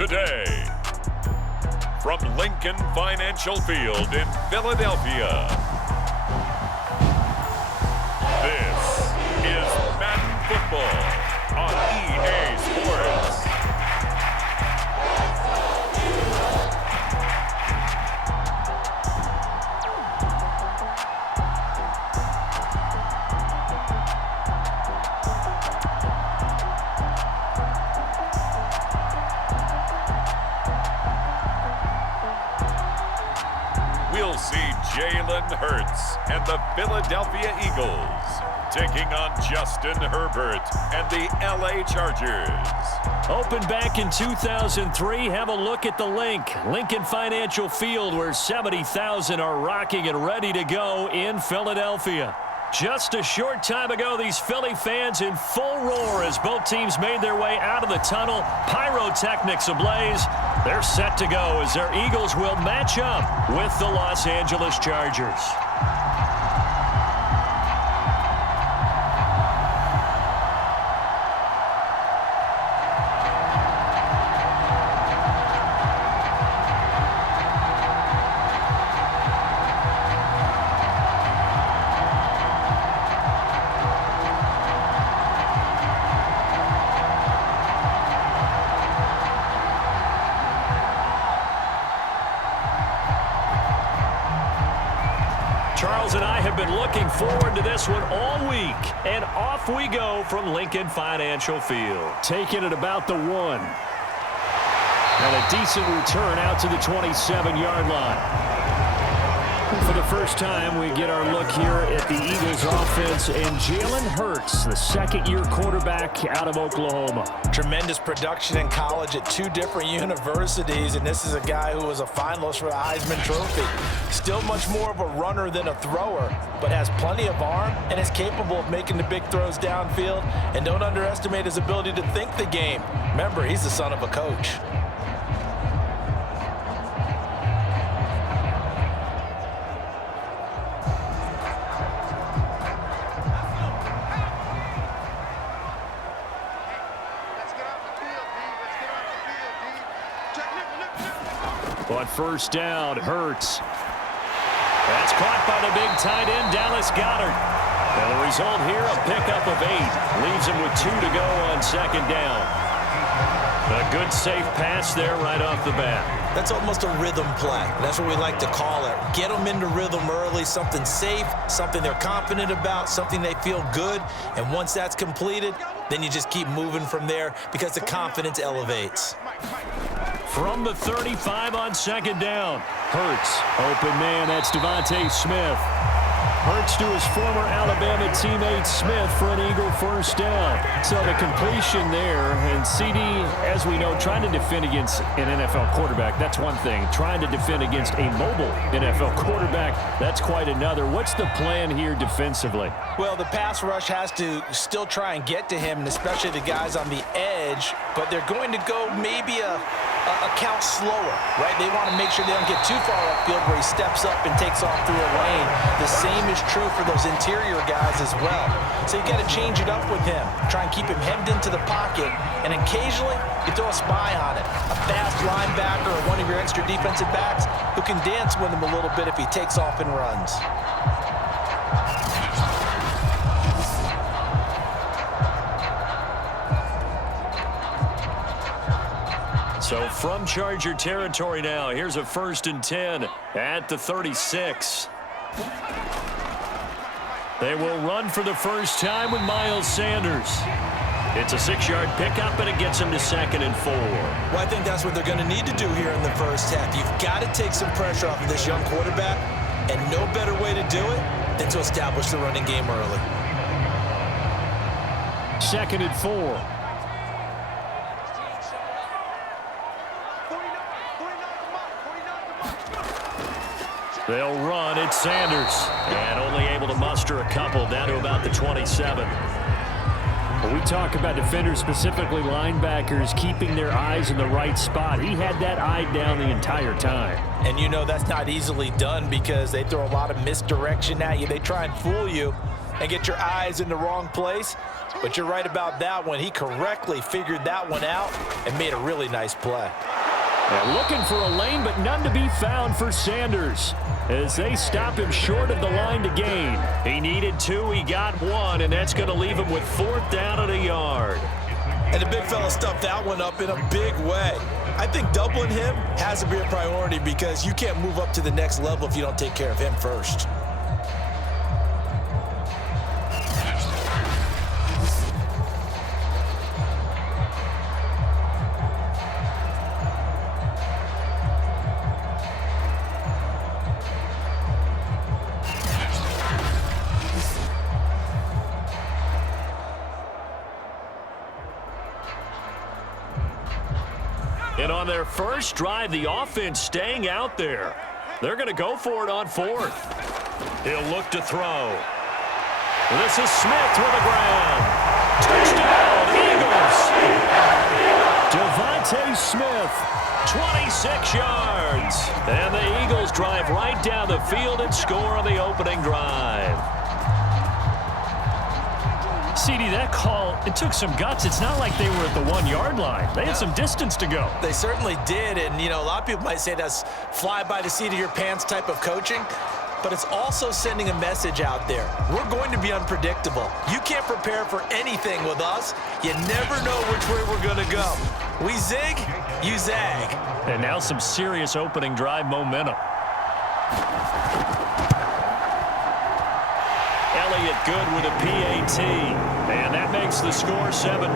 today. From Lincoln Financial Field in Philadelphia, this is Madden Football on EA Sports. We'll see Jalen Ertz and the Philadelphia Eagles taking on Justin Herbert and the LA Chargers. Opened back in 2003, have a look at the Lincoln Financial Field, where 70,000 are rocking and ready to go in Philadelphia. Just a short time ago, these Philly fans in full roar as both teams made their way out of the tunnel. Pyrotechnics ablaze. They're set to go as their Eagles will match up with the Los Angeles Chargers. Charles and I have been looking forward to this one all week, and off we go from Lincoln Financial Field. Taking it about the 1. And a decent return out to the 27-yard line. For the first time, we get our look here at the Eagles offense and Jalen Hurts, the second-year quarterback out of Oklahoma. Tremendous production in college at 2 different universities, and this is a guy who was a finalist for the Heisman Trophy. Still much more of a runner than a thrower, but has plenty of arm and is capable of making the big throws downfield. And don't underestimate his ability to think the game. Remember, he's the son of a coach. But first down, Hurts. That's caught by the big tight end, Dallas Goedert. And the result here, a pickup of 8. Leaves him with 2 to go on second down. A good, safe pass there right off the bat. That's almost a rhythm play. That's what we like to call it. Get them into rhythm early, something safe, something they're confident about, something they feel good. And once that's completed, then you just keep moving from there because the confidence elevates. From the 35 on second down. Hurts, open man, that's Devonta Smith. Hurts to his former Alabama teammate Smith for an Eagle first down. So the completion there, and CD, as we know, trying to defend against an NFL quarterback, that's one thing. Trying to defend against a mobile NFL quarterback, that's quite another. What's the plan here defensively? Well, the pass rush has to still try and get to him, and especially the guys on the edge, but they're going to go maybe a count slower, right? They want to make sure they don't get too far upfield where he steps up and takes off through a lane. The same is true for those interior guys as well. So you got to change it up with him. Try and keep him hemmed into the pocket, and occasionally you throw a spy on it. A fast linebacker or one of your extra defensive backs who can dance with him a little bit if he takes off and runs. So from Charger territory now, here's a 1st and 10 at the 36. They will run for the first time with Miles Sanders. It's a 6-yard pickup, and it gets him to 2nd and 4. Well, I think that's what they're going to need to do here in the first half. You've got to take some pressure off of this young quarterback, and no better way to do it than to establish the running game early. 2nd and 4. They'll run. It's Sanders. And only able to muster a couple down to about the 27. When we talk about defenders, specifically linebackers, keeping their eyes in the right spot, he had that eye down the entire time. And you know that's not easily done because they throw a lot of misdirection at you. They try and fool you. and get your eyes in the wrong place. But you're right about that one. He correctly figured that one out and made a really nice play. And looking for a lane, but none to be found for Sanders as they stop him short of the line to gain. He needed 2, he got 1, and that's going to leave him with 4th down and a yard. And the big fella stuffed that one up in a big way. I think doubling him has to be a priority because you can't move up to the next level if you don't take care of him first. And on their first drive, the offense staying out there. They're going to go for it on 4th. He'll look to throw. This is Smith with the ground. Touchdown, Eagles. Devonta Smith, 26 yards. And the Eagles drive right down the field and score on the opening drive. CD, that call, it took some guts. It's not like they were at the 1-yard line. They had some distance to go. They certainly did, and, you know, a lot of people might say that's fly by the seat of your pants type of coaching, but it's also sending a message out there. We're going to be unpredictable. You can't prepare for anything with us. You never know which way we're going to go. We zig, you zag. And now some serious opening drive momentum. Elliott good with a PAT, and that makes the score 7-0.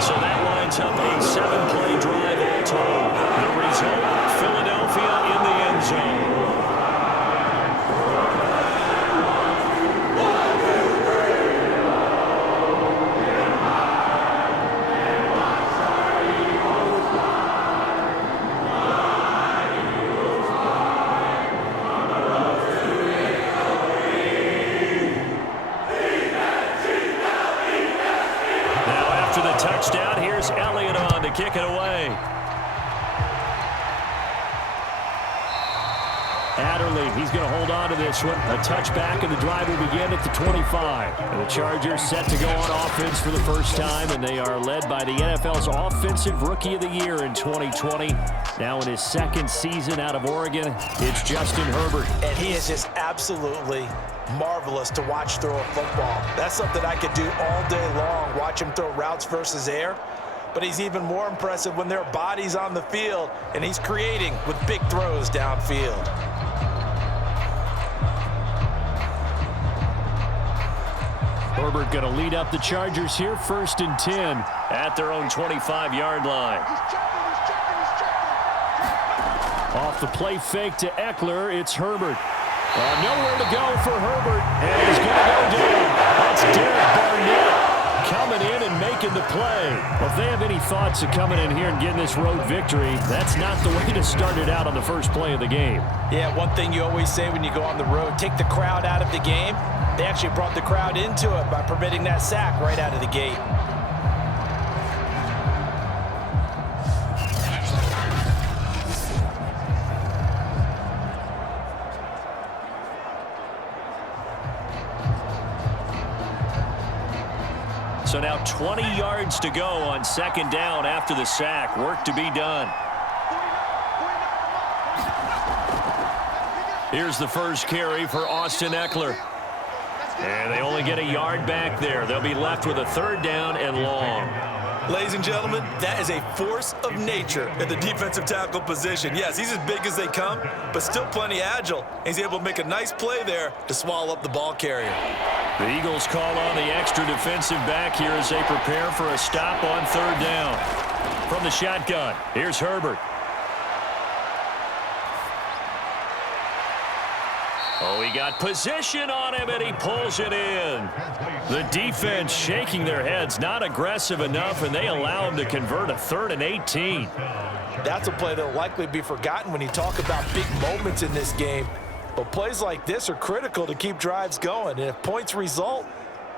So that lines up a 7-play drive all told. The result, Philadelphia in the end zone. Touchdown. Here's Elliott on to kick it away. Adderley, he's going to hold on to this one. A touchback, and the drive will begin at the 25. And the Chargers set to go on offense for the first time, and they are led by the NFL's Offensive Rookie of the Year in 2020. Now in his 2nd season out of Oregon, it's Justin Herbert. And he is just absolutely marvelous to watch throw a football. That's something I could do all day long, watch him throw routes versus air. But he's even more impressive when there are bodies on the field, and he's creating with big throws downfield. Herbert going to lead up the Chargers here, 1st and 10 at their own 25-yard line. Off the play fake to Eckler, it's Herbert. Nowhere to go for Herbert, and he's going to go down. That's Derek Barnett coming in and making the play. Well, if they have any thoughts of coming in here and getting this road victory, that's not the way to start it out on the first play of the game. Yeah, one thing you always say when you go on the road, take the crowd out of the game. They actually brought the crowd into it by permitting that sack right out of the gate. So now 20 yards to go on 2nd down after the sack. Work to be done. Here's the first carry for Austin Eckler. And they only get a yard back there. They'll be left with a 3rd down and long. Ladies and gentlemen, that is a force of nature at the defensive tackle position. Yes, he's as big as they come, but still plenty agile. He's able to make a nice play there to swallow up the ball carrier. The Eagles call on the extra defensive back here as they prepare for a stop on 3rd down. From the shotgun, here's Herbert. Oh, he got position on him, and he pulls it in. The defense shaking their heads, not aggressive enough, and they allow him to convert a 3rd and 18. That's a play that will likely be forgotten when you talk about big moments in this game. But plays like this are critical to keep drives going, and if points result,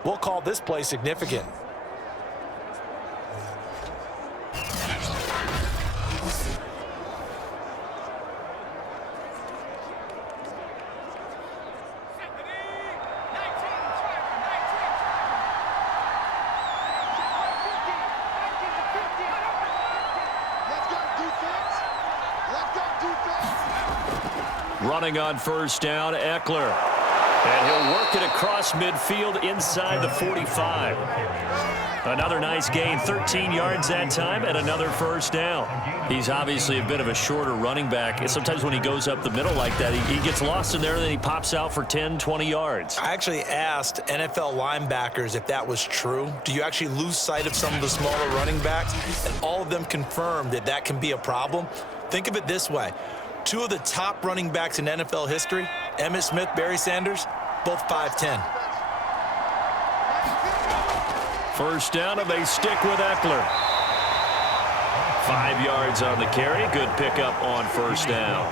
we'll call this play significant. Running on first down, Eckler. And he'll work it across midfield inside the 45. Another nice gain, 13 yards that time, and another first down. He's obviously a bit of a shorter running back. And sometimes when he goes up the middle like that, he gets lost in there, and then he pops out for 10, 20 yards. I actually asked NFL linebackers if that was true. Do you actually lose sight of some of the smaller running backs? And all of them confirmed that that can be a problem. Think of it this way. Two of the top running backs in NFL history, Emmitt Smith, Barry Sanders, both 5'10". First down, and they stick with Eckler. 5 yards on the carry. Good pickup on first down.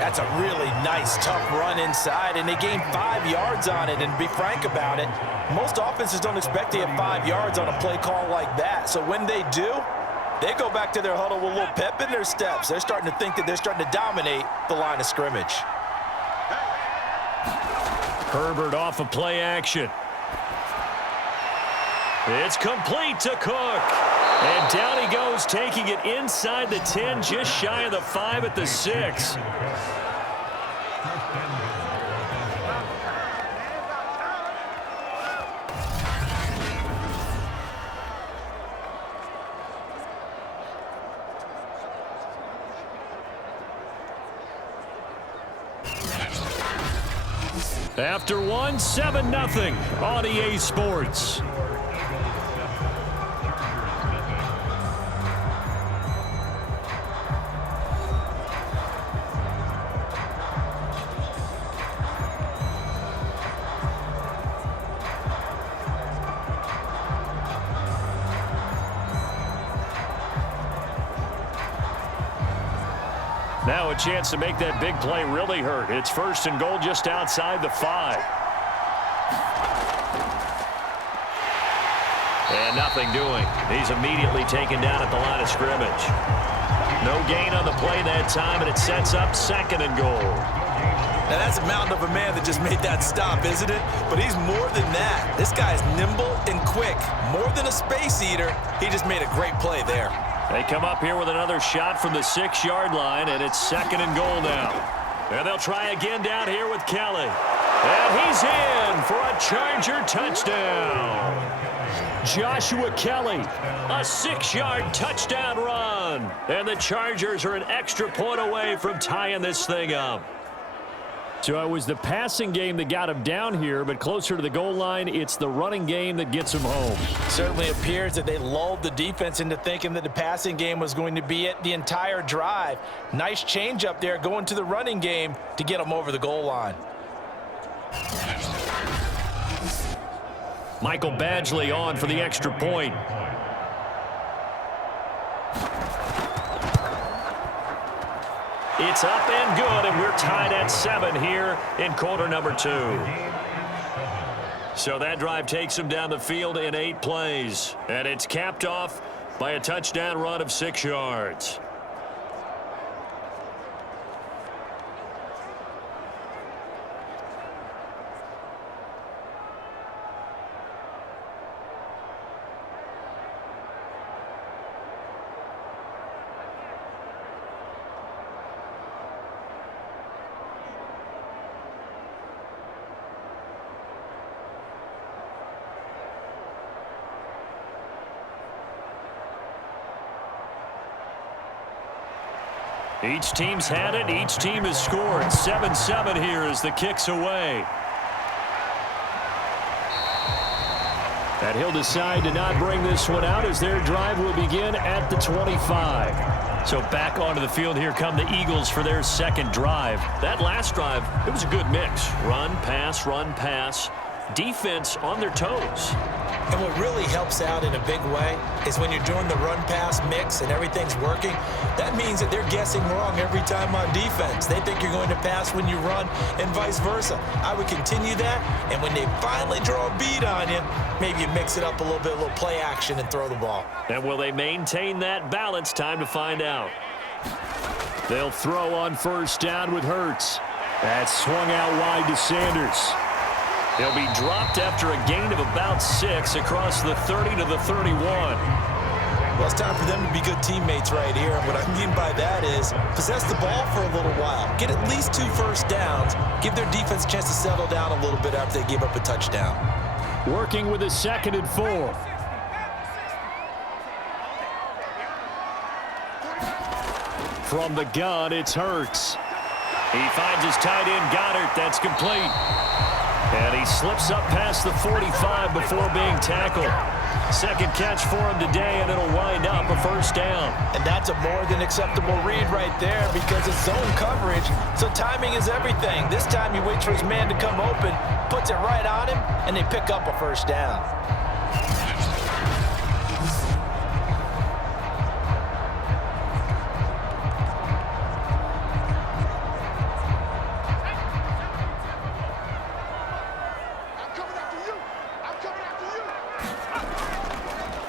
That's a really nice, tough run inside, and they gained 5 yards on it. And to be frank about it, most offenses don't expect to get 5 yards on a play call like that. So when they do, they go back to their huddle with a little pep in their steps. They're starting to think that they're starting to dominate the line of scrimmage. Herbert off of play action. It's complete to Cook. And down he goes, taking it inside the 10, just shy of the 5 at the 6. After one, 7-0 on EA Sports. Now a chance to make that big play really hurt. It's first and goal just outside the 5. And nothing doing. He's immediately taken down at the line of scrimmage. No gain on the play that time, and it sets up second and goal. Now that's a mountain of a man that just made that stop, isn't it? But he's more than that. This guy's nimble and quick. More than a space eater, he just made a great play there. They come up here with another shot from the 6-yard line, and it's second and goal now. And they'll try again down here with Kelly. And he's in for a Charger touchdown. Joshua Kelly, a 6-yard touchdown run. And the Chargers are an extra point away from tying this thing up. So it was the passing game that got him down here, but closer to the goal line, it's the running game that gets him home. Certainly appears that they lulled the defense into thinking that the passing game was going to be it the entire drive. Nice change up there going to the running game to get him over the goal line. Michael Badgley on for the extra point. It's up and good, and we're tied at 7 here in quarter number 2. So that drive takes them down the field in 8 plays, and it's capped off by a touchdown run of 6 yards. Each team's had it. Each team has scored. 7-7 here as the kick's away. And he'll decide to not bring this one out as their drive will begin at the 25. So back onto the field, here come the Eagles for their second drive. That last drive, it was a good mix. Run, pass, defense on their toes. And what really helps out in a big way is when you're doing the run-pass mix and everything's working, that means that they're guessing wrong every time on defense. They think you're going to pass when you run and vice versa. I would continue that, and when they finally draw a beat on you, maybe you mix it up a little bit, a little play action and throw the ball. And will they maintain that balance? Time to find out. They'll throw on first down with Ertz. That's swung out wide to Sanders. He'll be dropped after a gain of about 6 across the 30 to the 31. Well, it's time for them to be good teammates right here. And what I mean by that is possess the ball for a little while. Get at least 2 first downs. Give their defense a chance to settle down a little bit after they give up a touchdown. Working with a 2nd and 4. From the gun, it's Ertz. He finds his tight end, Goddard. That's complete. And he slips up past the 45 before being tackled. 2nd catch for him today, and it'll wind up a first down. And that's a more than acceptable read right there because it's zone coverage, so timing is everything. This time he waits for his man to come open, puts it right on him, and they pick up a first down.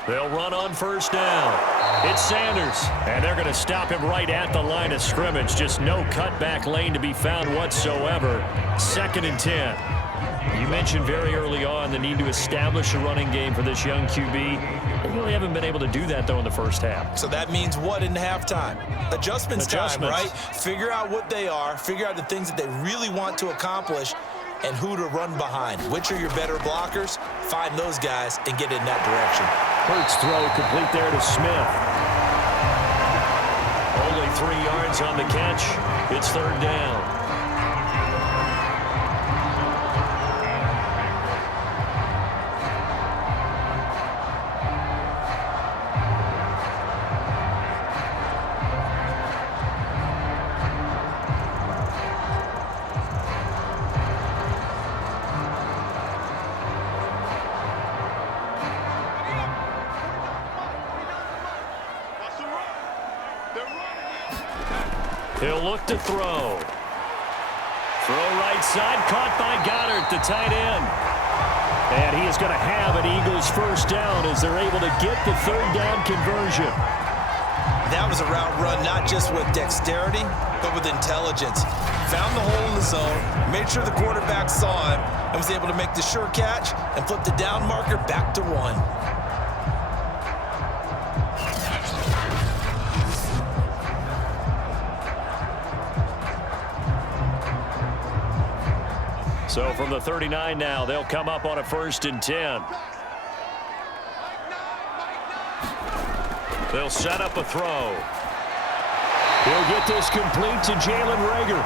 They'll run on first down. It's Sanders, and they're going to stop him right at the line of scrimmage. Just no cutback lane to be found whatsoever. 2nd and 10. You mentioned very early on the need to establish a running game for this young QB. They really haven't been able to do that, though, in the first half. So that means what in halftime? Adjustments time, right? Figure out what they are, figure out the things that they really want to accomplish, and who to run behind. Which are your better blockers? Find those guys and get in that direction. Ertz throw complete there to Smith. Only 3 yards on the catch. It's 3rd down. He'll look to throw. Throw right side, caught by Goddard, the tight end. And he is going to have an Eagles first down as they're able to get the 3rd down conversion. That was a route run not just with dexterity, but with intelligence. Found the hole in the zone, made sure the quarterback saw him, and was able to make the sure catch and flip the down marker back to 1. So from the 39 now, they'll come up on a 1st and 10. They'll set up a throw. He'll get this complete to Jalen Reagor.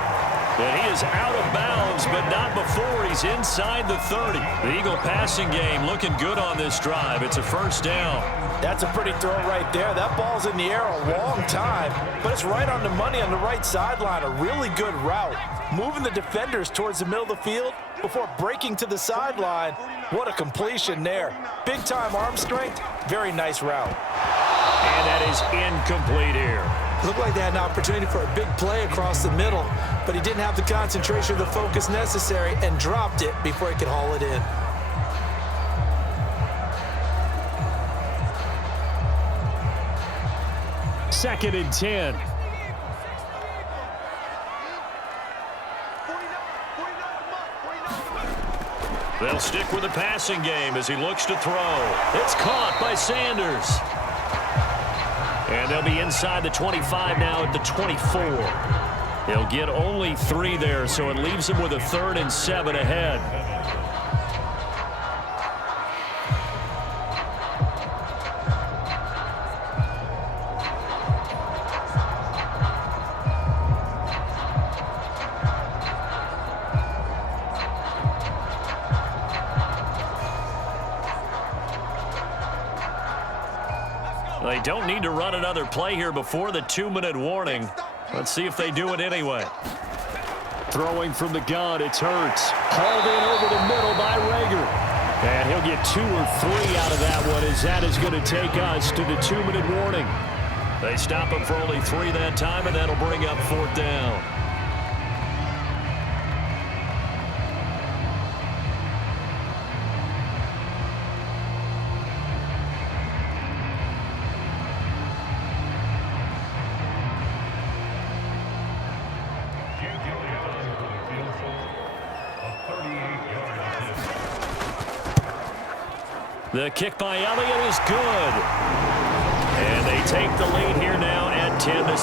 And he is out of bounds, but not before he's inside the 30. The Eagle passing game looking good on this drive. It's a first down. That's a pretty throw right there. That ball's in the air a long time, but it's right on the money on the right sideline. A really good route. Moving the defenders towards the middle of the field before breaking to the sideline. What a completion there. Big-time arm strength. Very nice route. And that is incomplete here. Looked like they had an opportunity for a big play across the middle, but he didn't have the concentration or the focus necessary and dropped it before he could haul it in. Second and 10. They'll stick with the passing game as he looks to throw. It's caught by Sanders. And they'll be inside the 25 now at the 24. He'll get only 3 there, so it leaves him with a 3rd and 7 ahead. They don't need to run another play here before the 2-minute warning. Let's see if they do it anyway. Throwing from the gun, it's Ertz. Hauled in over the middle by Reagor. And he'll get 2 or 3 out of that one as that is going to take us to the 2-minute warning. They stop him for only 3 that time, and that'll bring up 4th down. The kick by Elliott is good. And they take the lead here now at 10-7.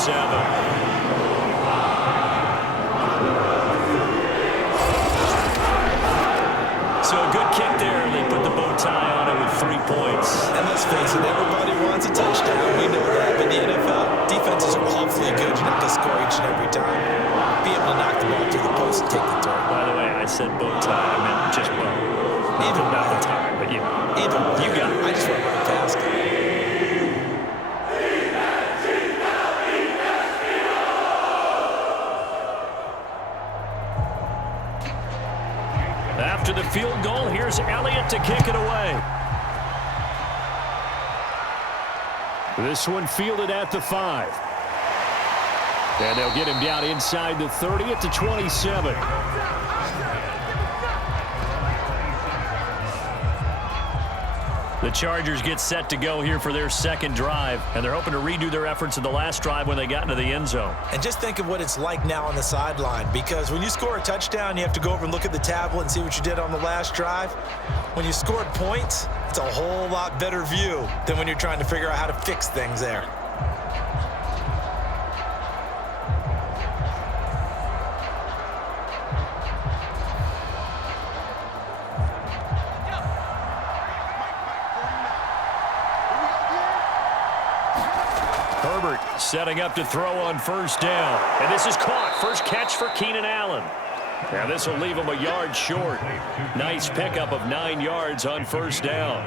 So a good kick there. They put the bow tie on it with 3 points. And let's face it, everybody wants a touchdown. We know that. But the NFL, defenses are awfully good. You're not going to score each and every time. Be able to knock the ball to the post and take the throw. By the way, I said bow tie. I meant just bow. Even not the tie, but you know. Even you got it. I just went right past it. After the field goal, here's Elliott to kick it away. This one fielded at the 5. And they'll get him down inside the 30 at the 27. The Chargers get set to go here for their second drive, and they're hoping to redo their efforts in the last drive when they got into the end zone. And just think of what it's like now on the sideline, because when you score a touchdown, you have to go over and look at the tablet and see what you did on the last drive. When you scored points, it's a whole lot better view than when you're trying to figure out how to fix things there. Herbert setting up to throw on first down. And this is caught. First catch for Keenan Allen. Now this will leave him a yard short. Nice pickup of 9 yards on first down.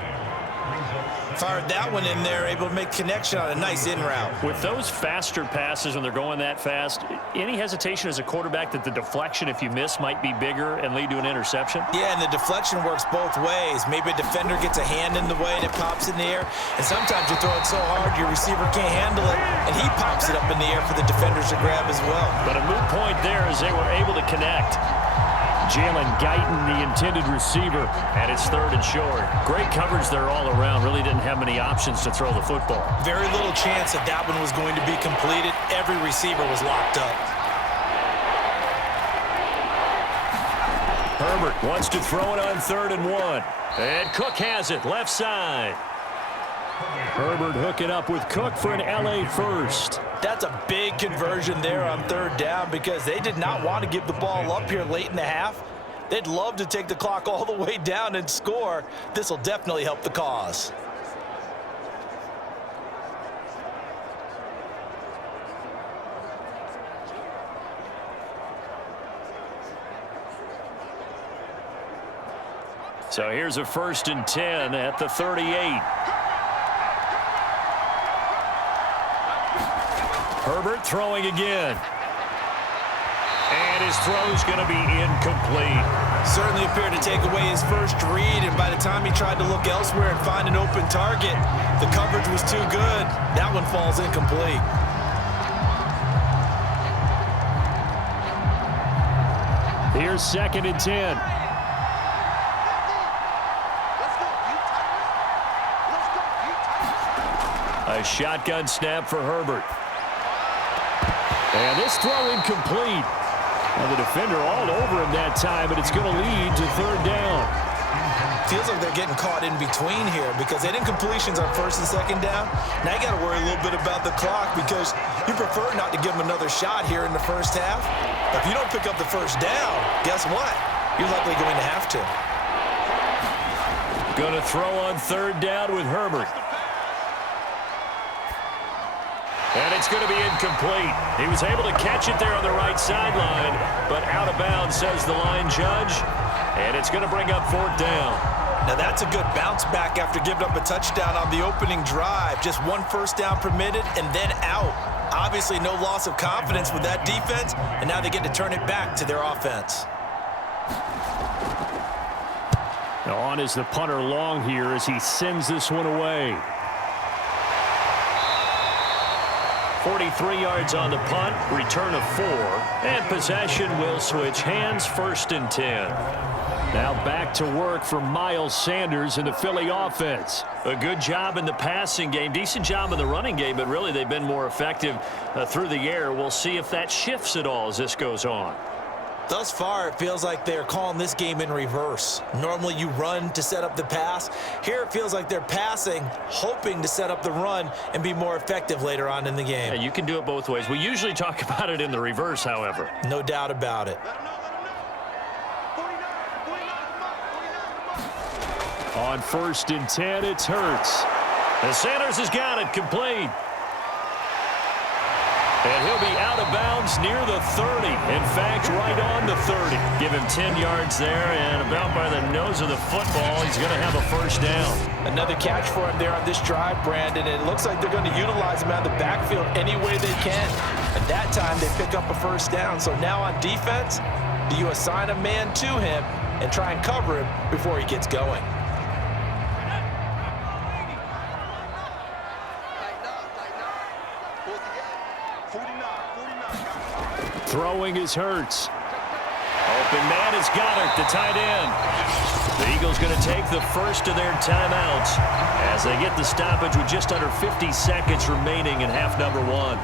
Fired that one in there, able to make connection on a nice in route. With those faster passes when they're going that fast, any hesitation as a quarterback that the deflection, if you miss, might be bigger and lead to an interception? Yeah, and the deflection works both ways. Maybe a defender gets a hand in the way and it pops in the air. And sometimes you throw it so hard your receiver can't handle it, and he pops it up in the air for the defenders to grab as well. But a moot point there as they were able to connect. Jalen guiding the intended receiver, and it's third and short. Great coverage there all around. Really didn't have many options to throw the football. Very little chance that that one was going to be completed. Every receiver was locked up. Herbert wants to throw it on 3rd and 1. And Cook has it, left side. Herbert hooking up with Cook for an LA first. That's a big conversion there on 3rd down because they did not want to give the ball up here late in the half. They'd love to take the clock all the way down and score. This will definitely help the cause. So here's a 1st and 10 at the 38. Herbert throwing again. And his throw's going to be incomplete. Certainly appeared to take away his first read, and by the time he tried to look elsewhere and find an open target, the coverage was too good. That one falls incomplete. Here's 2nd and 10. A shotgun snap for Herbert. And this throw incomplete. Now the defender all over him that time, but it's going to lead to 3rd down. Feels like they're getting caught in between here because they didn't completions on 1st and 2nd down. Now you got to worry a little bit about the clock because you prefer not to give them another shot here in the first half. If you don't pick up the 1st down, guess what? You're likely going to have to. Going to throw on 3rd down with Herbert. And it's going to be incomplete. He was able to catch it there on the right sideline, but out of bounds, says the line judge. And it's going to bring up 4th down. Now that's a good bounce back after giving up a touchdown on the opening drive. Just 1 first down permitted and then out. Obviously no loss of confidence with that defense, and now they get to turn it back to their offense. Now on is the punter Long here as he sends this one away. 43 yards on the punt, return of 4, and possession will switch hands, 1st and 10. Now back to work for Miles Sanders in the Philly offense. A good job in the passing game, decent job in the running game, but really they've been more effective through the air. We'll see if that shifts at all as this goes on. Thus far, it feels like they're calling this game in reverse. Normally, you run to set up the pass. Here, it feels like they're passing, hoping to set up the run and be more effective later on in the game. Yeah, you can do it both ways. We usually talk about it in the reverse, however. No doubt about it. On 1st and 10, it's Hertz. And Sanders has got it complete. And he'll be out of bounds near the 30. In fact, right on the 30. Give him 10 yards there, and about by the nose of the football, he's going to have a first down. Another catch for him there on this drive, Brandon. It looks like they're going to utilize him out of the backfield any way they can. At that time, they pick up a first down. So now on defense, do you assign a man to him and try and cover him before he gets going? Throwing is Hertz. Open man is Goddard, the tight end. The Eagles going to take the first of their timeouts as they get the stoppage with just under 50 seconds remaining in half number 1.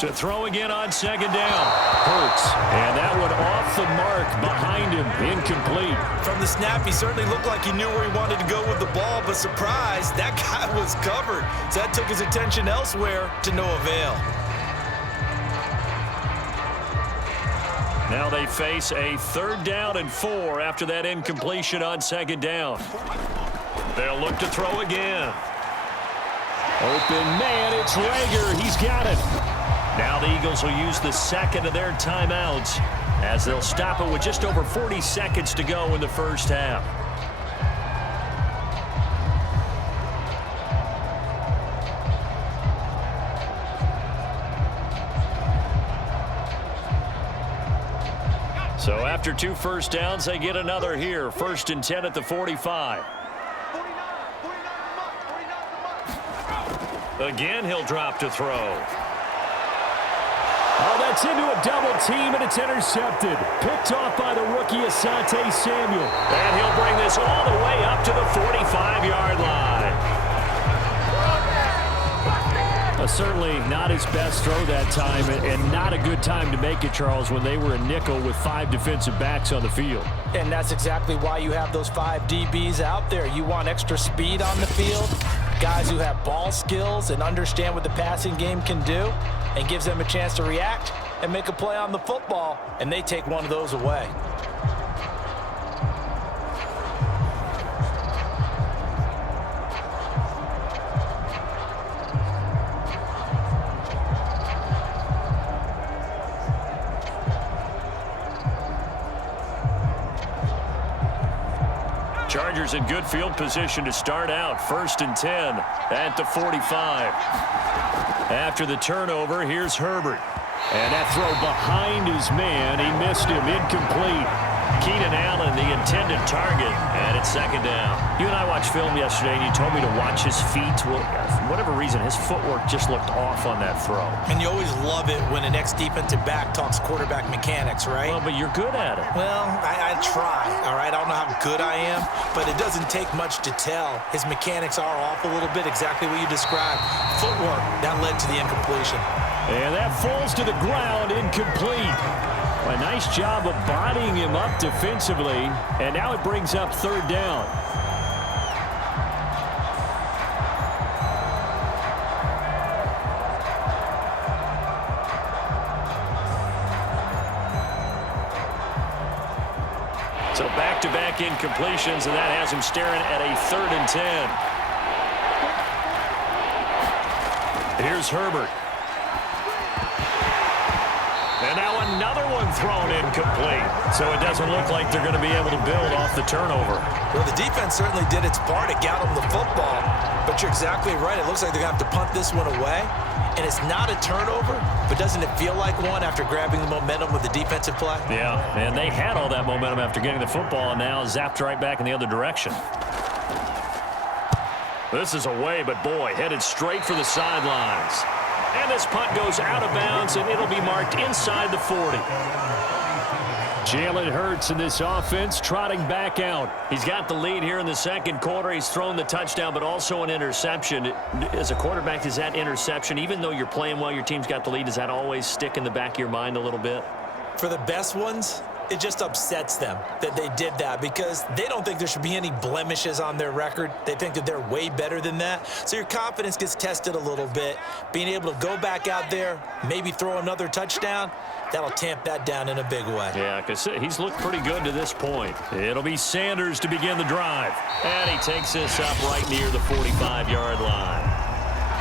To throw again on 2nd down. Hertz. And that one off the mark behind him. Incomplete. From the snap, he certainly looked like he knew where he wanted to go with the ball, but surprise, that guy was covered. So that took his attention elsewhere to no avail. Now they face a 3rd down and 4 after that incompletion on 2nd down. They'll look to throw again. Open man, it's Rager. He's got it. Now the Eagles will use the second of their timeouts as they'll stop it with just over 40 seconds to go in the first half. So after 2 first downs, they get another here. 1st and 10 at the 45. Again, he'll drop to throw. Oh, that's into a double team, and it's intercepted. Picked off by the rookie Asante Samuel. And he'll bring this all the way up to the 45-yard line. Certainly not his best throw that time, and not a good time to make it, Charles, when they were a nickel with 5 defensive backs on the field. And that's exactly why you have those 5 DBs out there. You want extra speed on the field, guys who have ball skills and understand what the passing game can do, and gives them a chance to react and make a play on the football, and they take one of those away. Chargers in good field position to start out. 1st and 10 at the 45. After the turnover, here's Herbert. And that throw behind his man. He missed him. Incomplete. Keenan Allen, the intended target, and it's 2nd down. You and I watched film yesterday, and you told me to watch his feet. Well, for whatever reason, his footwork just looked off on that throw. And you always love it when an ex-defensive back talks quarterback mechanics, right? Well, but you're good at it. Well, I try, all right? I don't know how good I am, but it doesn't take much to tell. His mechanics are off a little bit, exactly what you described. Footwork, that led to the incompletion. And that falls to the ground, incomplete. A nice job of bodying him up defensively, and now it brings up 3rd down. So back-to-back incompletions, and that has him staring at a 3rd and 10. Here's Herbert. And now another one thrown incomplete. So it doesn't look like they're going to be able to build off the turnover. Well, the defense certainly did its part to get them the football. But you're exactly right. It looks like they're going to have to punt this one away. And it's not a turnover, but doesn't it feel like one after grabbing the momentum with the defensive play? Yeah, and they had all that momentum after getting the football, and now zapped right back in the other direction. This is away, but boy, headed straight for the sidelines. And this punt goes out of bounds, and it'll be marked inside the 40. Jalen Hurts in this offense trotting back out. He's got the lead here in the second quarter. He's thrown the touchdown, but also an interception. As a quarterback, is that interception, even though you're playing well, your team's got the lead, does that always stick in the back of your mind a little bit? For the best ones, it just upsets them that they did that because they don't think there should be any blemishes on their record. They think that they're way better than that. So your confidence gets tested a little bit. Being able to go back out there, maybe throw another touchdown, that'll tamp that down in a big way. Yeah, because he's looked pretty good to this point. It'll be Sanders to begin the drive. And he takes this up right near the 45-yard line.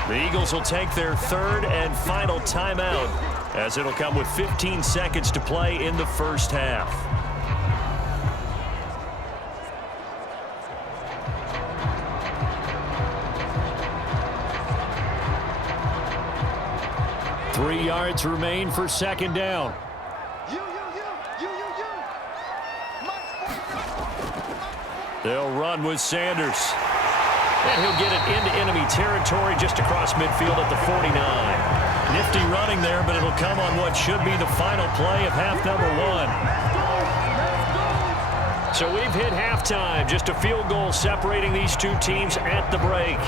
The Eagles will take their third and final timeout, as it'll come with 15 seconds to play in the first half. Three yards remain for second down. They'll run with Sanders. And he'll get it into enemy territory just across midfield at the 49. Nifty running there, but it'll come on what should be the final play of half number one. So we've hit halftime. Just a field goal separating these two teams at the break.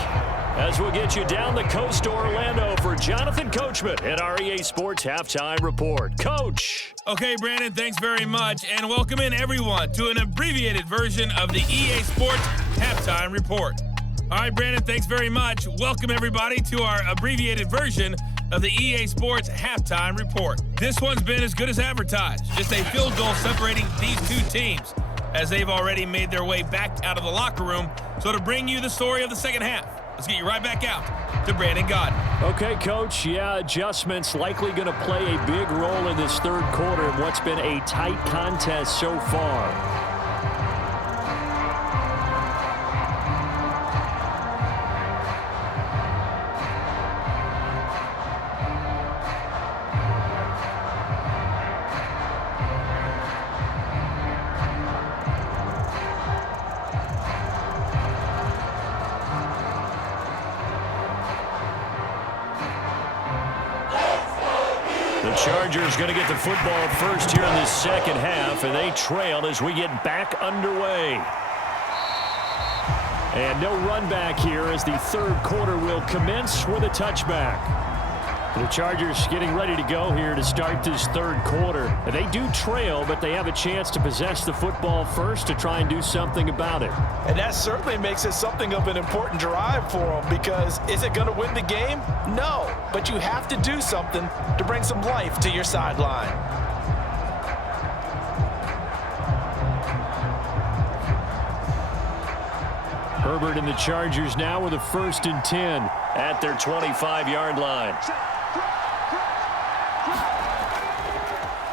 As we'll get you down the coast to Orlando for Jonathan Coachman at our EA Sports Halftime Report. Coach. Okay, Brandon, thanks very much. And welcome in, everyone, to an abbreviated version of the EA Sports Halftime Report. All right, Brandon, thanks very much. Welcome, everybody, to our abbreviated version of the EA Sports Halftime Report. This one's been as good as advertised. Just a field goal separating these two teams, as they've already made their way back out of the locker room. So to bring you the story of the second half, let's get you right back out to Brandon Godden. Okay, Coach. Yeah, adjustments likely going to play a big role in this third quarter in what's been a tight contest so far. Chargers going to get the football first here in this second half, and they trail as we get back underway. And no run back here as the third quarter will commence with a touchback. The Chargers getting ready to go here to start this third quarter. They do trail, but they have a chance to possess the football first to try and do something about it. And that certainly makes it something of an important drive for them, because is it going to win the game? No, but you have to do something to bring some life to your sideline. Herbert and the Chargers now with a 1st and 10 at their 25-yard line.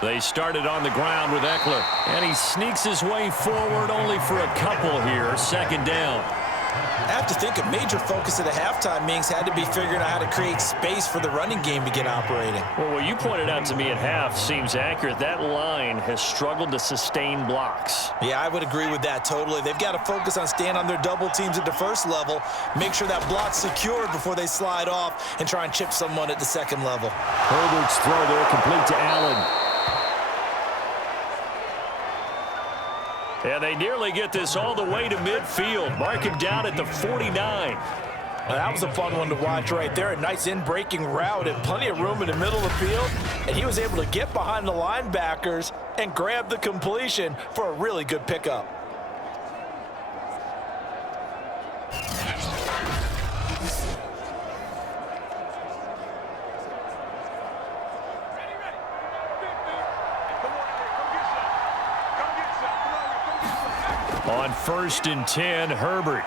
They started on the ground with Eckler, and he sneaks his way forward only for a couple here. Second down. I have to think a major focus of the halftime meetings had to be figuring out how to create space for the running game to get operating. Well, what you pointed out to me at half seems accurate. That line has struggled to sustain blocks. Yeah, I would agree with that totally. They've got to focus on staying on their double teams at the first level, make sure that block's secured before they slide off and try and chip someone at the second level. Herbert's throw there complete to Allen. And they nearly get this all the way to midfield. Mark him down at the 49. Well, that was a fun one to watch right there. A nice in-breaking route and plenty of room in the middle of the field. And he was able to get behind the linebackers and grab the completion for a really good pickup. On 1st and 10, Herbert.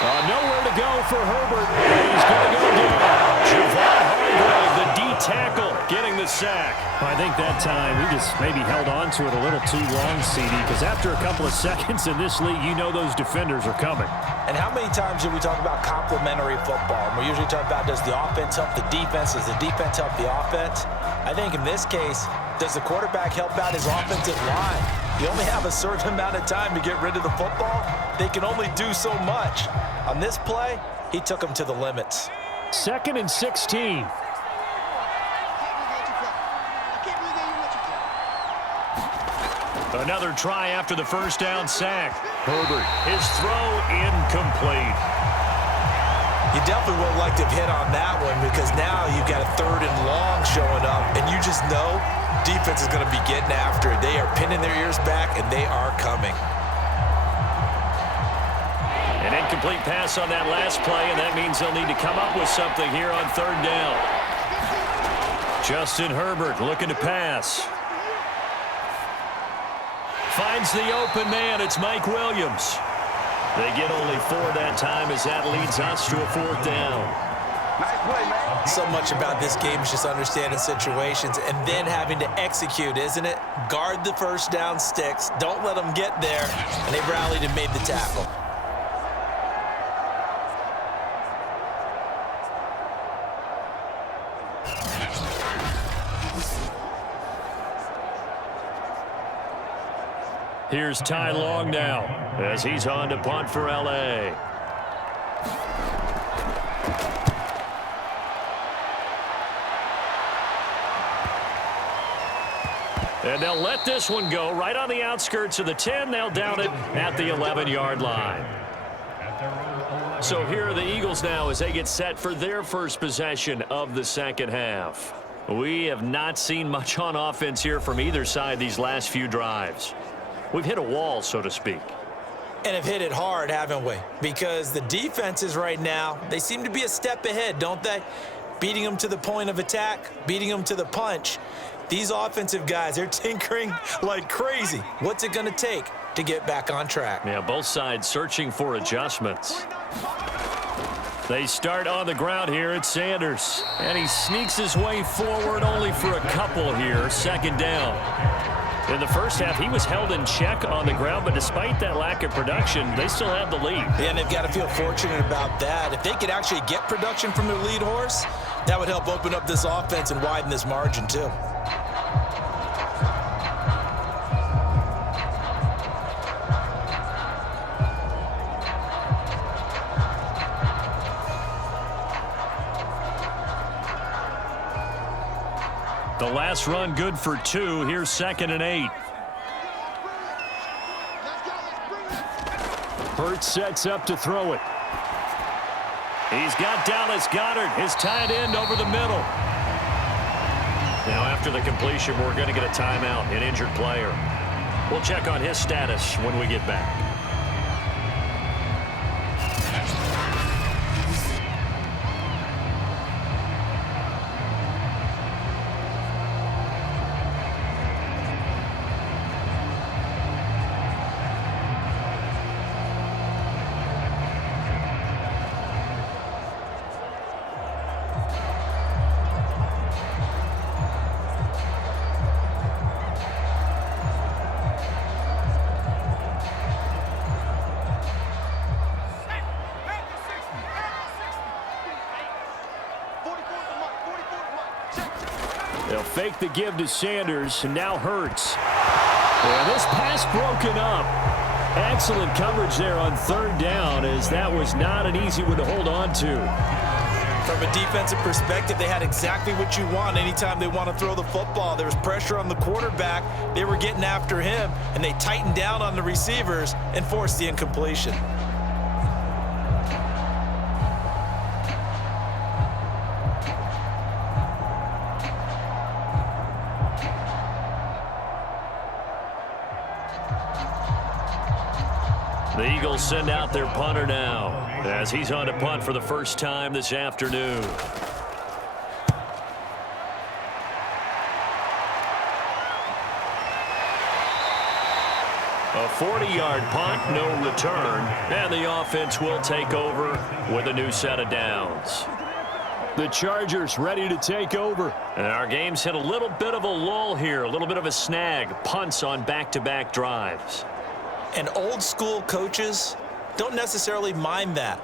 Nowhere to go for Herbert. He's going to go down. Javon Hargrave, the D tackle, getting the sack. I think that time he just maybe held on to it a little too long, CD, because after a couple of seconds in this league, you know those defenders are coming. And how many times do we talk about complementary football? We usually talk about, does the offense help the defense? Does the defense help the offense? I think in this case, does the quarterback help out his offensive line? You only have a certain amount of time to get rid of the football. They can only do so much. On this play, he took them to the limits. 2nd and 16. Another try after the first down sack. Herbert, his throw incomplete. You definitely would like to have hit on that one because now you've got a 3rd and long showing up, and you just know defense is going to be getting after it. They are pinning their ears back, and they are coming. An incomplete pass on that last play, and that means they'll need to come up with something here on 3rd down. Justin Herbert looking to pass. Finds the open man. It's Mike Williams. They get only 4 that time as that leads us to a 4th down. Nice play, man. So much about this game is just understanding situations and then having to execute, isn't it? Guard the first down sticks. Don't let them get there. And they rallied and made the tackle. Here's Ty Long now as he's on to punt for L.A. And they'll let this one go right on the outskirts of the 10. They'll down it at the 11-yard line. So here are the Eagles now as they get set for their first possession of the second half. We have not seen much on offense here from either side these last few drives. We've hit a wall, so to speak. And have hit it hard, haven't we? Because the defenses right now, they seem to be a step ahead, don't they? Beating them to the point of attack, beating them to the punch. These offensive guys, they're tinkering like crazy. What's it going to take to get back on track? Yeah, both sides searching for adjustments. They start on the ground here at Sanders. And he sneaks his way forward only for a couple here. 2nd down. In the first half, he was held in check on the ground, but despite that lack of production, they still have the lead. Yeah, and they've got to feel fortunate about that. If they could actually get production from their lead horse, that would help open up this offense and widen this margin too. The last run good for 2. Here's 2nd and 8. Ertz sets up to throw it. He's got Dallas Goedert, his tight end, over the middle. Now after the completion, we're going to get a timeout, an injured player. We'll check on his status when we get back. They'll fake the give to Sanders, and now Hurts. And this pass broken up. Excellent coverage there on 3rd down, as that was not an easy one to hold on to. From a defensive perspective, they had exactly what you want anytime they want to throw the football. There was pressure on the quarterback. They were getting after him, and they tightened down on the receivers and forced the incompletion. The Eagles send out their punter now as he's on to punt for the first time this afternoon. A 40-yard punt, no return, and the offense will take over with a new set of downs. The Chargers ready to take over. And our game's hit a little bit of a lull here, a little bit of a snag, punts on back-to-back drives. And old school coaches don't necessarily mind that.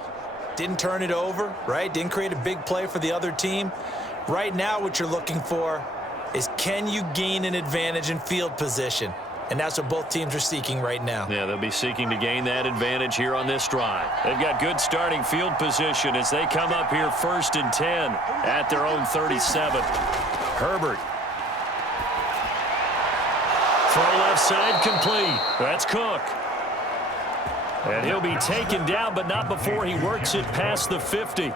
Didn't turn it over, right? Didn't create a big play for the other team. Right now what you're looking for is, can you gain an advantage in field position? and that's what both teams are seeking right now. Yeah, they'll be seeking to gain that advantage here on this drive. They've got good starting field position as they come up here 1st and 10 at their own 37. Herbert. Throw left side complete. That's Cook. And he'll be taken down, but not before he works it past the 50.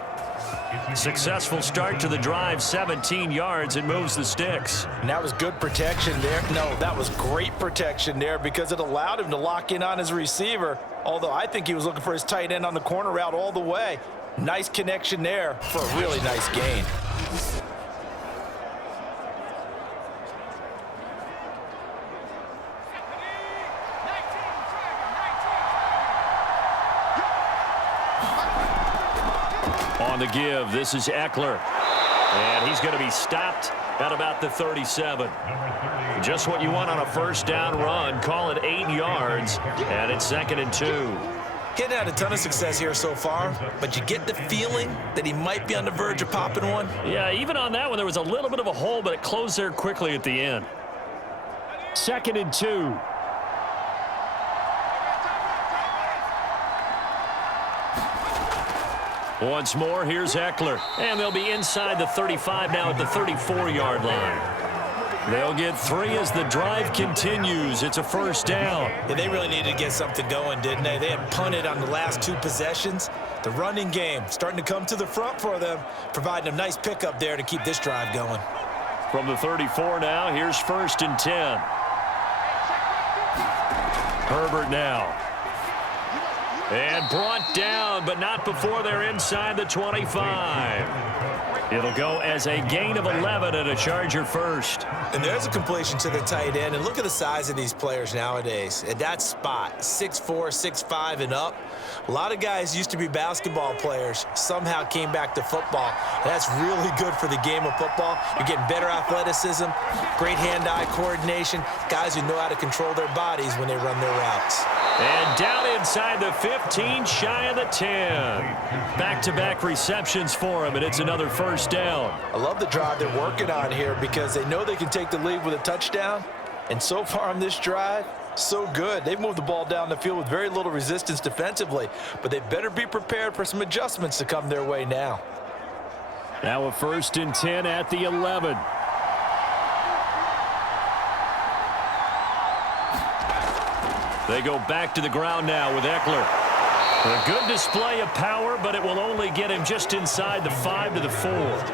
Successful start to the drive, 17 yards, and moves the sticks. And that was good protection there. No, that was great protection there because it allowed him to lock in on his receiver, although I think he was looking for his tight end on the corner route all the way. Nice connection there for a really nice gain. On the give, this is Eckler. And he's going to be stopped at about the 37. Just what you want on a first down run. Call it 8 yards, and it's 2nd and 2. He's had a ton of success here so far, but you get the feeling that he might be on the verge of popping one. Yeah, even on that one, there was a little bit of a hole, but it closed there quickly at the end. 2nd and 2. Once more, here's Eckler. And they'll be inside the 35 now at the 34-yard line. They'll get 3 as the drive continues. It's a first down. Yeah, they really needed to get something going, didn't they? They had punted on the last 2 possessions. The running game starting to come to the front for them, providing a nice pickup there to keep this drive going. From the 34 now, here's 1st and 10. Herbert now. And brought down, but not before they're inside the 25. It'll go as a gain of 11 and a Charger first. And there's a completion to the tight end. And look at the size of these players nowadays. At that spot, 6'4", 6'5", and up. A lot of guys used to be basketball players, somehow came back to football. And that's really good for the game of football. You're getting better athleticism, great hand-eye coordination, guys who know how to control their bodies when they run their routes. And down inside the 15, shy of the 10. Back-to-back receptions for him, and it's another first down. I love the drive they're working on here because they know they can take the lead with a touchdown. And so far on this drive, so good. They've moved the ball down the field with very little resistance defensively, but they better be prepared for some adjustments to come their way now. Now a 1st and 10 at the 11. They go back to the ground now with Eckler. A good display of power, but it will only get him just inside the 5 to the 4.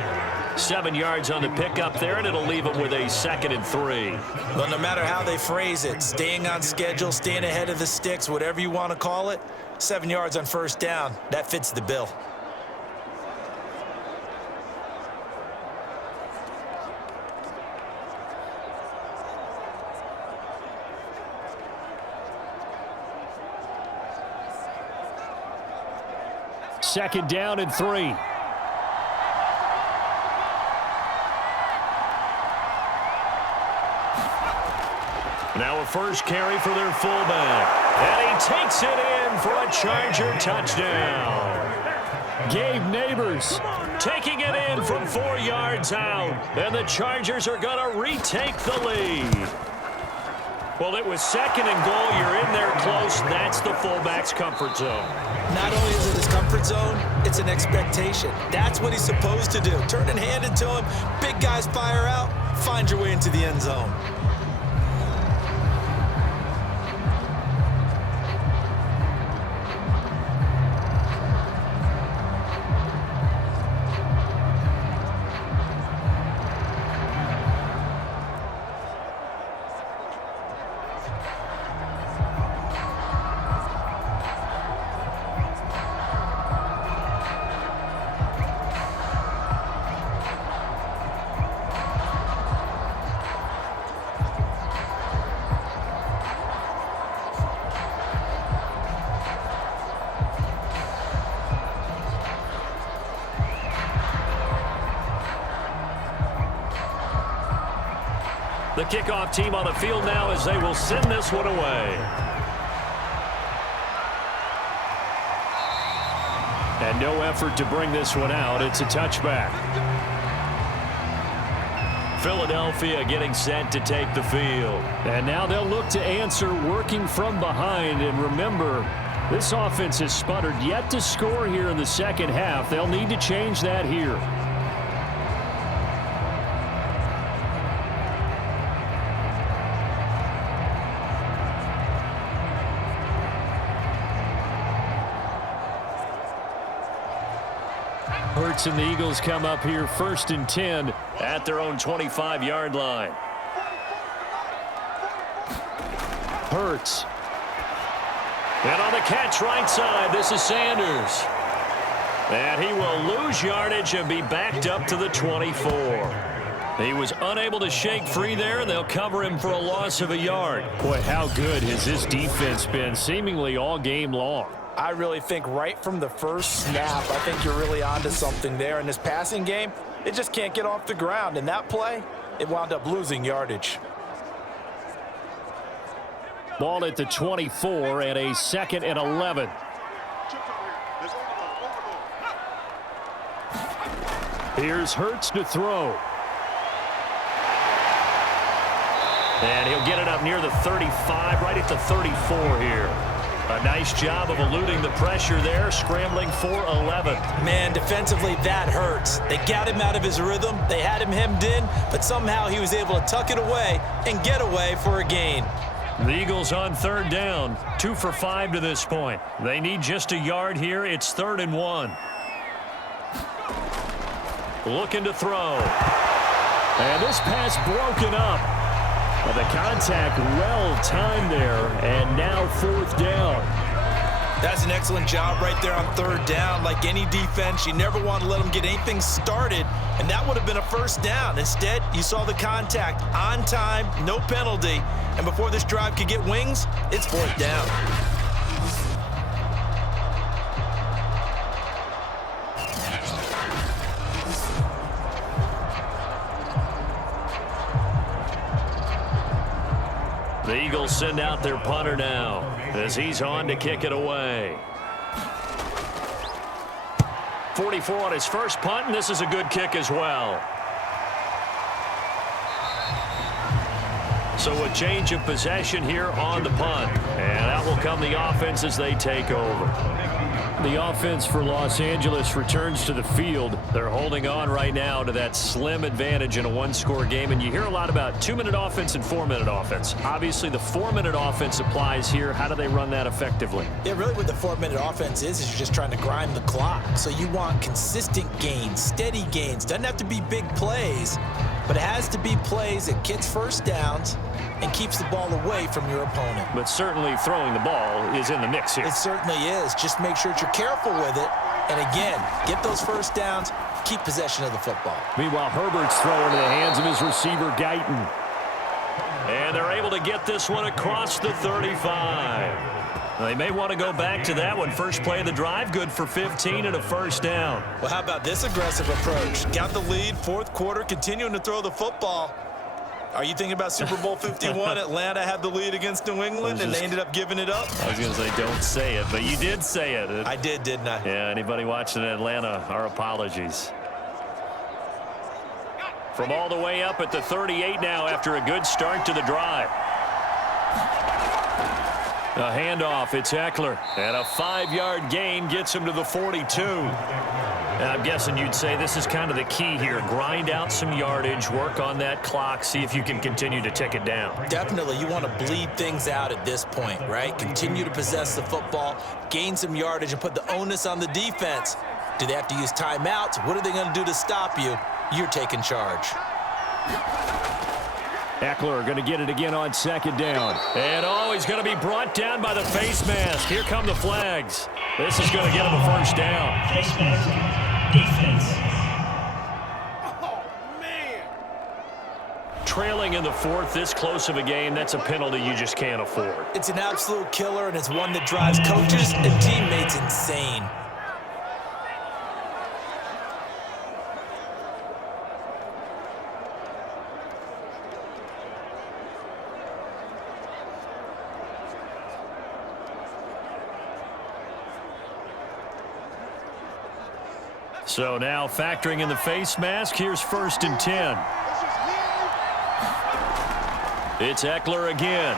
7 yards on the pickup there, and it'll leave him with a 2nd and 3. But no matter how they phrase it, staying on schedule, staying ahead of the sticks, whatever you want to call it, 7 yards on first down, that fits the bill. Second down and 3. Now a first carry for their fullback. And he takes it in for a Charger touchdown. Gabe Neighbors taking it in from 4 yards out. And the Chargers are going to retake the lead. Well, it was 2nd and goal. You're in there close. That's the fullback's comfort zone. Not only is it his comfort zone, it's an expectation. That's what he's supposed to do. Turn and hand it to him. Big guys fire out. Find your way into the end zone. The kickoff team on the field now as they will send this one away. And no effort to bring this one out. It's a touchback. Philadelphia getting set to take the field. And now they'll look to answer working from behind. And remember, this offense has sputtered yet to score here in the second half. They'll need to change that here. Ertz and the Eagles come up here 1st and 10 at their own 25-yard line. Ertz. And on the catch right side, this is Sanders. And he will lose yardage and be backed up to the 24. He was unable to shake free there, and they'll cover him for a loss of a yard. Boy, how good has this defense been seemingly all game long? I really think right from the first snap, I think you're really onto something there. In this passing game, it just can't get off the ground. In that play, it wound up losing yardage. Ball at the 24 and a 2nd and 11. Here's Ertz to throw. And he'll get it up near the 35, right at the 34 here. A nice job of eluding the pressure there, scrambling for 11. Man, defensively, that hurts. They got him out of his rhythm. They had him hemmed in, but somehow he was able to tuck it away and get away for a gain. The Eagles on 3rd down, 2 for 5 to this point. They need just a yard here. It's 3rd and 1. Looking to throw. And this pass broken up. Well, the contact well timed there, and now 4th down. That's an excellent job right there on 3rd down. Like any defense, you never want to let them get anything started, and that would have been a 1st down. Instead, you saw the contact on time, no penalty, and before this drive could get wings, it's 4th down. The Eagles send out their punter now as he's on to kick it away. 44 on his first punt, and this is a good kick as well. So a change of possession here on the punt, and that will come the offense as they take over. The offense for Los Angeles returns to the field. They're holding on right now to that slim advantage in a one-score game, and you hear a lot about 2-minute offense and 4-minute offense. Obviously, the 4-minute offense applies here. How do they run that effectively? Yeah, really what the 4-minute offense is you're just trying to grind the clock. So you want consistent gains, steady gains. Doesn't have to be big plays, but it has to be plays that gets 1st downs and keeps the ball away from your opponent. But certainly throwing the ball is in the mix here. It certainly is. Just make sure that you're careful with it. And again, get those 1st downs, keep possession of the football. Meanwhile, Herbert's throwing into the hands of his receiver, Guyton. And they're able to get this one across the 35. They may want to go back to that one. First play of the drive, good for 15 and a 1st down. Well, how about this aggressive approach? Got the lead, 4th quarter, continuing to throw the football. Are you thinking about Super Bowl 51? Atlanta had the lead against New England, and they ended up giving it up? I was going to say, don't say it, but you did say it. I did, didn't I? Yeah, anybody watching Atlanta, our apologies. From all the way up at the 38 now after a good start to the drive. A handoff, it's Eckler, and a 5-yard gain gets him to the 42. And I'm guessing you'd say this is kind of the key here. Grind out some yardage, work on that clock, see if you can continue to tick it down. Definitely, you want to bleed things out at this point, right? Continue to possess the football, gain some yardage, and put the onus on the defense. Do they have to use timeouts? What are they going to do to stop you? You're taking charge. Eckler going to get it again on 2nd down. And he's going to be brought down by the face mask. Here come the flags. This is going to get him a 1st down. Face mask. Defense. Oh, man. Trailing in the 4th, this close of a game, that's a penalty you just can't afford. It's an absolute killer, and it's one that drives coaches and teammates insane. So now factoring in the face mask, here's 1st and 10. It's Eckler again.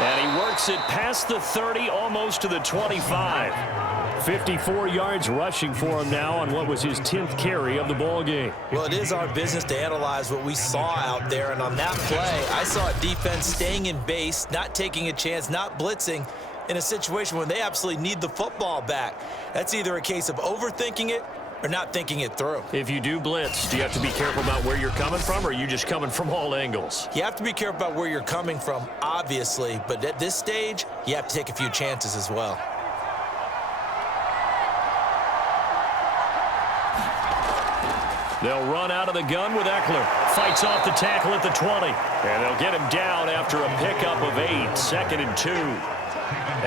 And he works it past the 30, almost to the 25. 54 yards rushing for him now on what was his 10th carry of the ball game. Well, it is our business to analyze what we saw out there. And on that play, I saw a defense staying in base, not taking a chance, not blitzing in a situation when they absolutely need the football back. That's either a case of overthinking it or not thinking it through. If you do blitz, do you have to be careful about where you're coming from, or are you just coming from all angles? You have to be careful about where you're coming from, obviously. But at this stage, you have to take a few chances as well. They'll run out of the gun with Eckler. Fights off the tackle at the 20. And they'll get him down after a pickup of 8. 2nd and 2.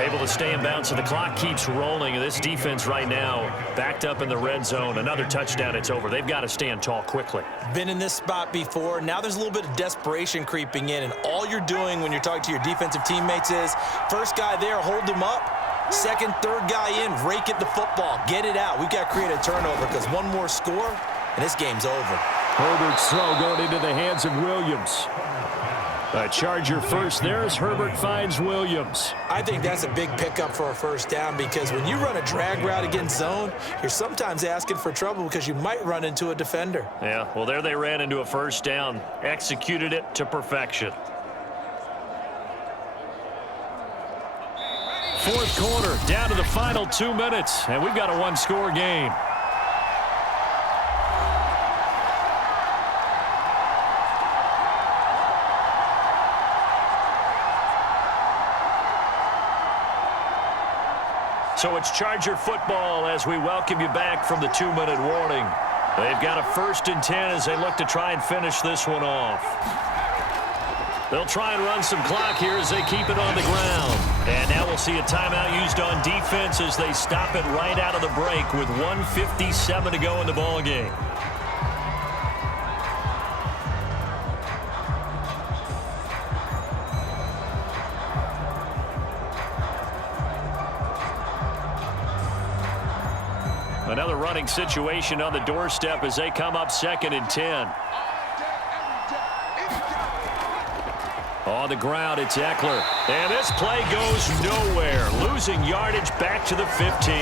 Able to stay in bounds, so the clock keeps rolling. This defense right now backed up in the red zone. Another touchdown, it's over. They've got to stand tall quickly. Been in this spot before. Now there's a little bit of desperation creeping in. And all you're doing when you're talking to your defensive teammates is, first guy there, hold him up. Second, third guy in, rake at the football. Get it out. We've got to create a turnover because one more score, and this game's over. Herbert's throw going into the hands of Williams. A Charger first there as Herbert finds Williams. I think that's a big pickup for a first down because when you run a drag route against zone, you're sometimes asking for trouble because you might run into a defender. Yeah, well, there they ran into a first down. Executed it to perfection. Fourth quarter, down to the final 2 minutes, and we've got a one-score game. So it's Charger football as we welcome you back from the 2-minute warning. They've got a 1st and 10 as they look to try and finish this one off. They'll try and run some clock here as they keep it on the ground. And now we'll see a timeout used on defense as they stop it right out of the break with 1:57 to go in the ball game. Another running situation on the doorstep as they come up 2nd and 10. On the ground, it's Eckler. And this play goes nowhere. Losing yardage back to the 15.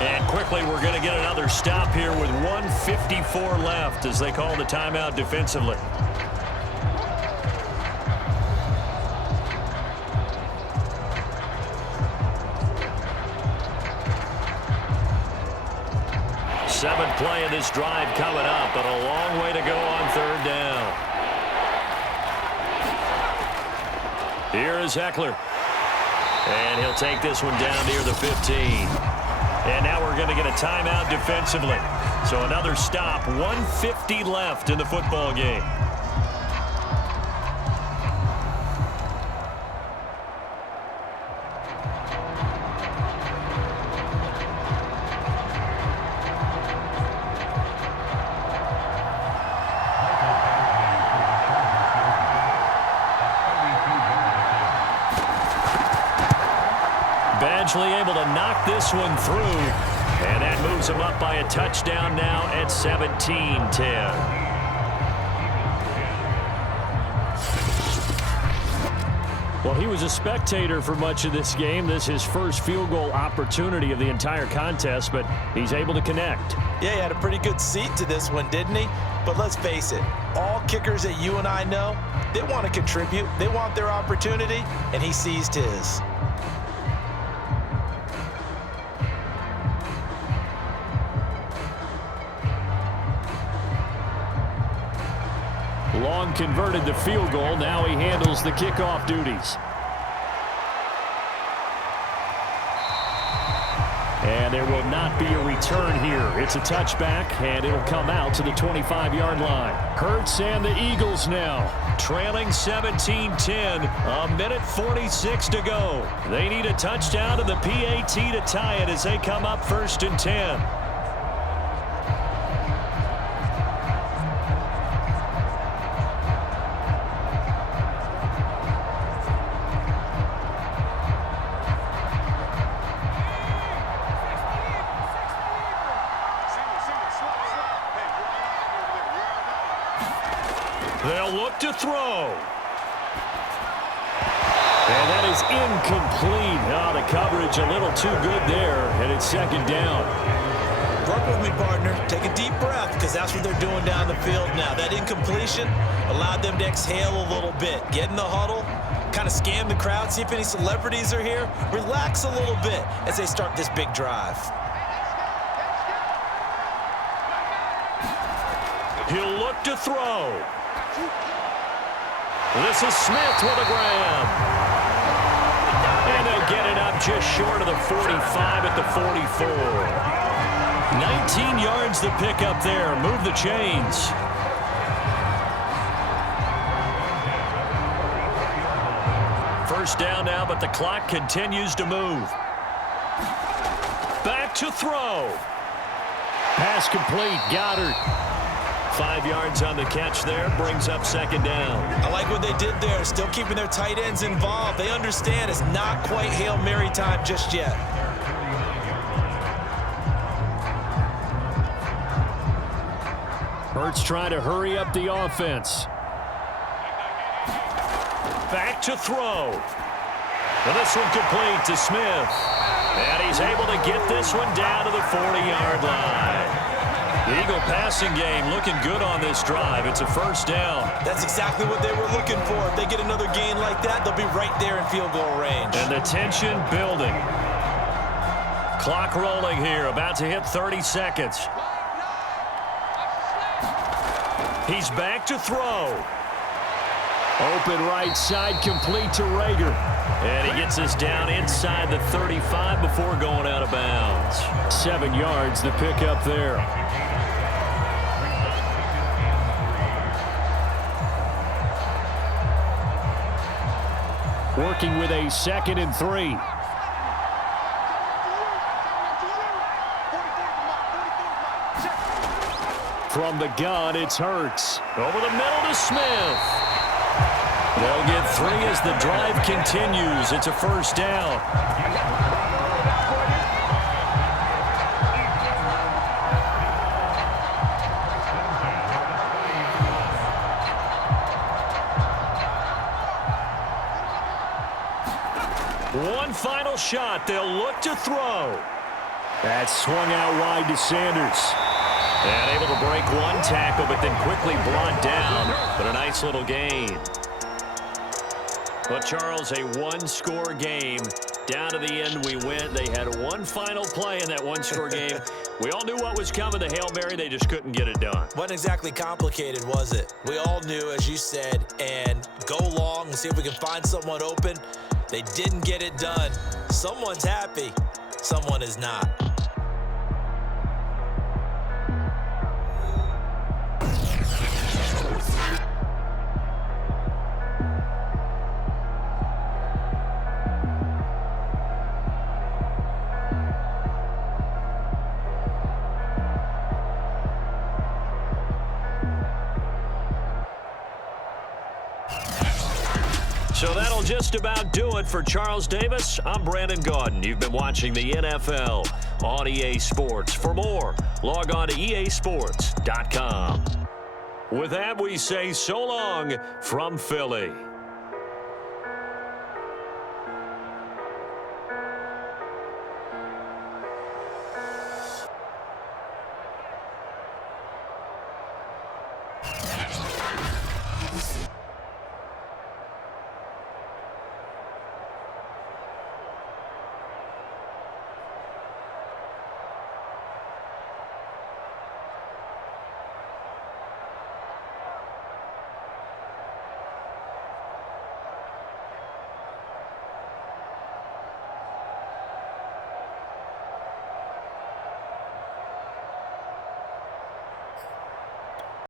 And quickly, we're going to get another stop here with 1:54 left as they call the timeout defensively. Seventh play of this drive coming up, but a long way to go on 3rd down. Here is Eckler. And he'll take this one down near the 15. And now we're going to get a timeout defensively. So another stop, 1:50 left in the football game. Able to knock this one through, and that moves him up by a touchdown now at 17-10. Well, he was a spectator for much of this game. This is his first field goal opportunity of the entire contest, but he's able to connect. Yeah, he had a pretty good seat to this one, didn't he? But let's face it, all kickers that you and I know, they want to contribute. They want their opportunity, and he seized his. Long converted the field goal. Now he handles the kickoff duties. And there will not be a return here. It's a touchback, and it'll come out to the 25-yard line. Ertz and the Eagles now trailing 17-10. A minute 46 to go. They need a touchdown to the PAT to tie it as they come up 1st and 10. They'll look to throw. And that is incomplete. Oh, the coverage a little too good there, and it's second down. Work with me, partner. Take a deep breath, because that's what they're doing down the field now. That incompletion allowed them to exhale a little bit. Get in the huddle, kind of scan the crowd, see if any celebrities are here. Relax a little bit as they start this big drive. He'll look to throw. This is Smith with a grab. And they'll get it up just short of the 45 at the 44. 19 yards to pick up there. Move the chains. First down now, but the clock continues to move. Back to throw. Pass complete. Goddard. 5 yards on the catch there. Brings up second down. I like what they did there. Still keeping their tight ends involved. They understand it's not quite Hail Mary time just yet. Ertz trying to hurry up the offense. Back to throw. And this one complete to Smith. And he's able to get this one down to the 40-yard line. The Eagle passing game looking good on this drive. It's a first down. That's exactly what they were looking for. If they get another gain like that, they'll be right there in field goal range. And the tension building. Clock rolling here, about to hit 30 seconds. He's back to throw. Open right side, complete to Rager. And he gets us down inside the 35 before going out of bounds. 7 yards to pick up there. Working with a 2nd and 3. From the gun, it's Ertz. Over the middle to Smith. They'll get 3 as the drive continues. It's a first down. One final shot. They'll look to throw. That swung out wide to Sanders. And able to break one tackle, but then quickly brought down. But a nice little gain. But, Charles, a one-score game. Down to the end we went. They had one final play in that one-score game. We all knew what was coming. The Hail Mary, they just couldn't get it done. Wasn't exactly complicated, was it? We all knew, as you said, and go long and see if we can find someone open. They didn't get it done. Someone's happy. Someone is not. So that'll just about do it for Charles Davis. I'm Brandon Gaudin. You've been watching the NFL on EA Sports. For more, log on to easports.com. With that, we say so long from Philly.